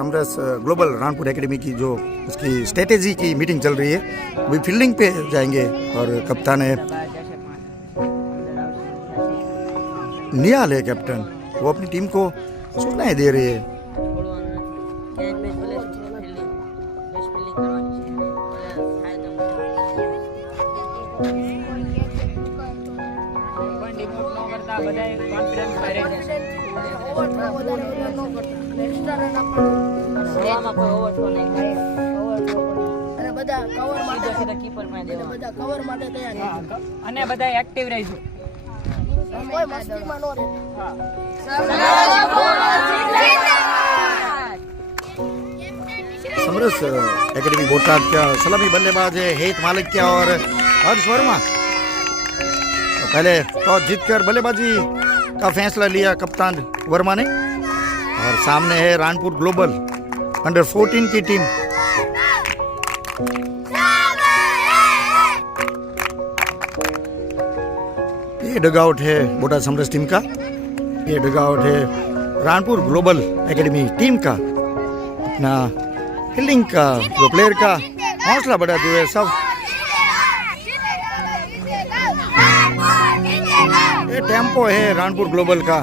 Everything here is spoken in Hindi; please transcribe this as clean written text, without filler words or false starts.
समरस ग्लोबल रानपुर एकेडमी की जो उसकी स्ट्रेटेजी की मीटिंग चल रही है, अभी फील्डिंग पे जाएंगे और कप्तान है निहाल है कैप्टन, वो अपनी टीम को सूचनाएं दे रही है। અને બધા એક્ટિવ રહેજો. समरस एकेडमी बोटाद का सलामी बल्लेबाज है हेत मालिकिया और हर्ष वर्मा। पहले टॉस जीतकर बल्लेबाजी का फैसला लिया कप्तान वर्मा ने, और सामने है रानपुर ग्लोबल अंडर 14 की टीम। ये डगआउट है बोटाद समरस टीम का, ये डगआउट है रानपुर ग्लोबल एकेडमी टीम का। अपना फील्डिंग का जो प्लेयर का हौसला बढ़ाते हुए सब ये टेम्पो है रानपुर ग्लोबल का।